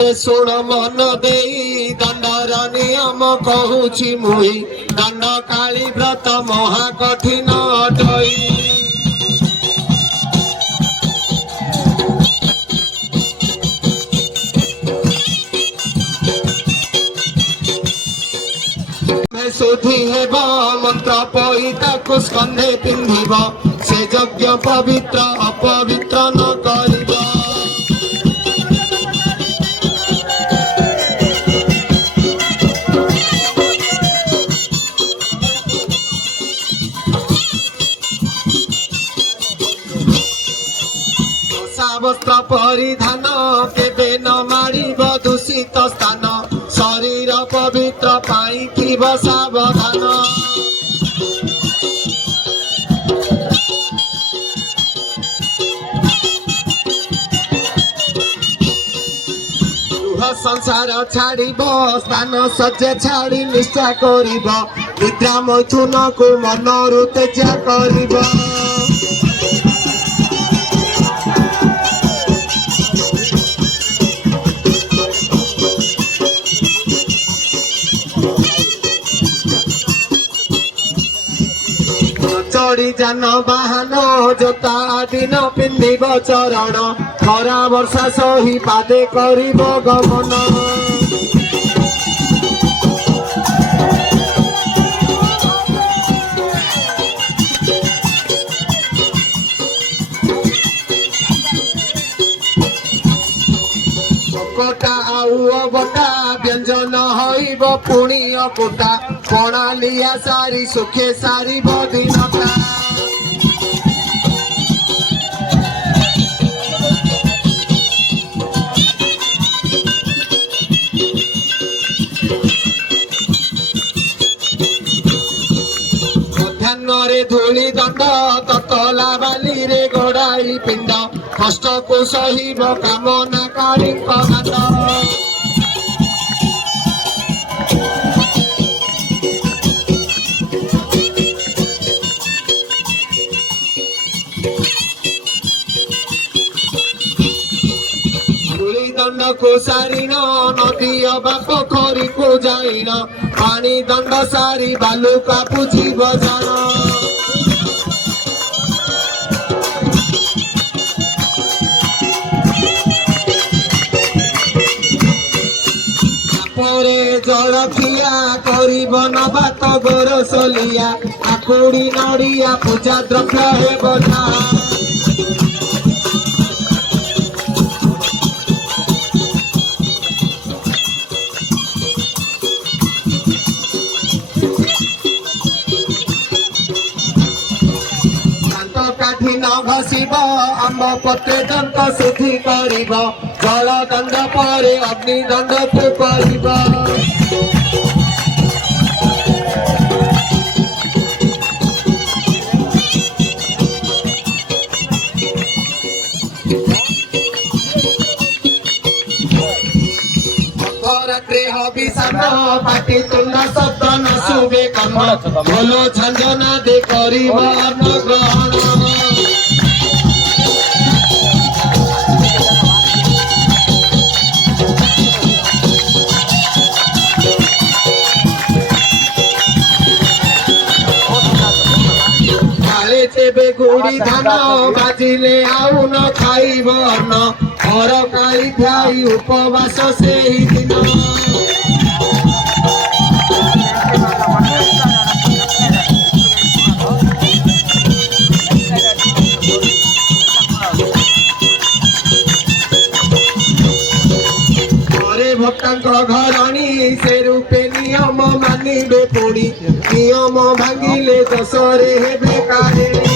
ଶୁଣ ମନ ଦେଇ ଦଣ୍ଡର ନିୟମ କହୁଛି ମୁଇ ଦଣ୍ଡ କାଳୀ ବ୍ରତ ମହା କଠିନ ଅଟଇ ଶୁଦ୍ଧି ହେବ ମନ୍ତ୍ର ପଇ ତାକୁ ସ୍କନ୍ଧେ ପିନ୍ଧିବ ସେ ଯଜ୍ଞ ପବିତ୍ର ଅପବିତ୍ର ନ କରିବ। ବସ୍ତ୍ର ପରିଧାନ କେବେ ନ ମାଡ଼ିବ ଦୂଷିତ ସ୍ଥାନ ଶରୀର ପବିତ୍ର ପାଇଁ ଥିବ ସାବଧାନ। ଗୃହ ସଂସାର ଛାଡ଼ିବ ସ୍ଥାନ ଶଯ୍ୟା ଛାଡ଼ି ନିଷ୍ଠା କରିବ ନିଦ୍ରା ମୈଥୁନକୁ ମନରୁ ତ୍ୟାଗ କରିବ। ଚଢି ଯାନ ବାହନ ଜୋତା ଦିନ ପିନ୍ଧିବ ଚରଣ ଖରା ବର୍ଷା ସହି ପାଦେ କରିବ ଗମନ। କଟା ଆଉ ଅବଟା ବ୍ୟଞ୍ଜନ ହଇବ ପୁଣି ଅକୁଟା ପଣା ଲିଆ ସାରି ସୁଖେ ସାରିବ ଦିନଟା। ମଧ୍ୟାହ୍ନରେ ଧୂଳି ଦଣ୍ଡ ତତଲା ବାଲିରେ ଗଡ଼ାଇ ପିଣ୍ଡ କଷ୍ଟକୁ ସହିବ କାମନାକାରୀଙ୍କ ହାତ। ଧୂଳି ଦଣ୍ଡକୁ ସାରିଣ ନଦୀ ଅବା ପୋଖରୀକୁ ଯାଇଣ ପାଣି ଦଣ୍ଡ ସାରି ବାଲୁକା ବୁଝିବ ଜାଣ। ଜଳଖିଆ କରିବ ନବାତ ଗୋରସଲିଆ ଆକୁଡ଼ି ନଡ଼ିଆ ପୂଜା ଦ୍ରବ୍ୟ ହେବ ଯାହା। ଦାନ୍ତ କାଠି ନ ଘଷିବ ଆମ୍ବ ପତ୍ରେ ଦନ୍ତ ଶୁଦ୍ଧି କରିବ ଜଳ ଦଣ୍ଡ ପରେ ଅଗ୍ନି ଦଣ୍ଡକୁ କରିବ। ଅପରାତ୍ରେ ହବିଷାନ ପାଟି ତୁଣ୍ଡ ଶବ୍ଦ ନ ଶୁଭେ କାମ ଭଲ ଝଞ୍ଜନା ଦେ କରିବ ଅନ୍ନ ଗ୍ରହଣ। ତେବେ ଗୁଡ଼ି ଧାନ ବାଜିଲେ ଆଉ ନ ଖାଇବ ଅନ୍ନ ଘର କାଳି ଥାଇ ଉପବାସ ସେହି ଦିନ। ଘରେ ଭକ୍ତାଙ୍କ ଘରଣୀ ସେ ରୂପେ ନିୟମ ମାନିବେ ପୁଣି ନିୟମ ଭାଙ୍ଗିଲେ ଦଶରେ ହେବେ କାରିଣୀ।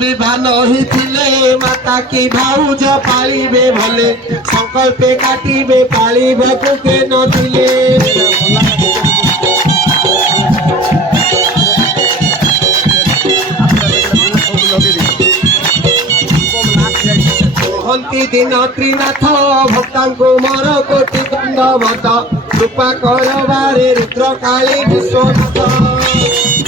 ବିଭାନ ହେଇଥିଲେ ମାତା କି ଭାଉଜ ପାଳିବେ ଭଲେ ସଂକଳ୍ପେ କାଟିବେ ପାଳିବାକୁ କେ ନଥିଲେ। ପ୍ରତିଦିନ ତ୍ରିନାଥ ଭକ୍ତାଙ୍କୁ ମୋର କୋଟି ଦଣ୍ଡବତ କୃପା କରବାରେ ରୁଦ୍ର କାଳୀ ବିଶ୍ୱନାଥ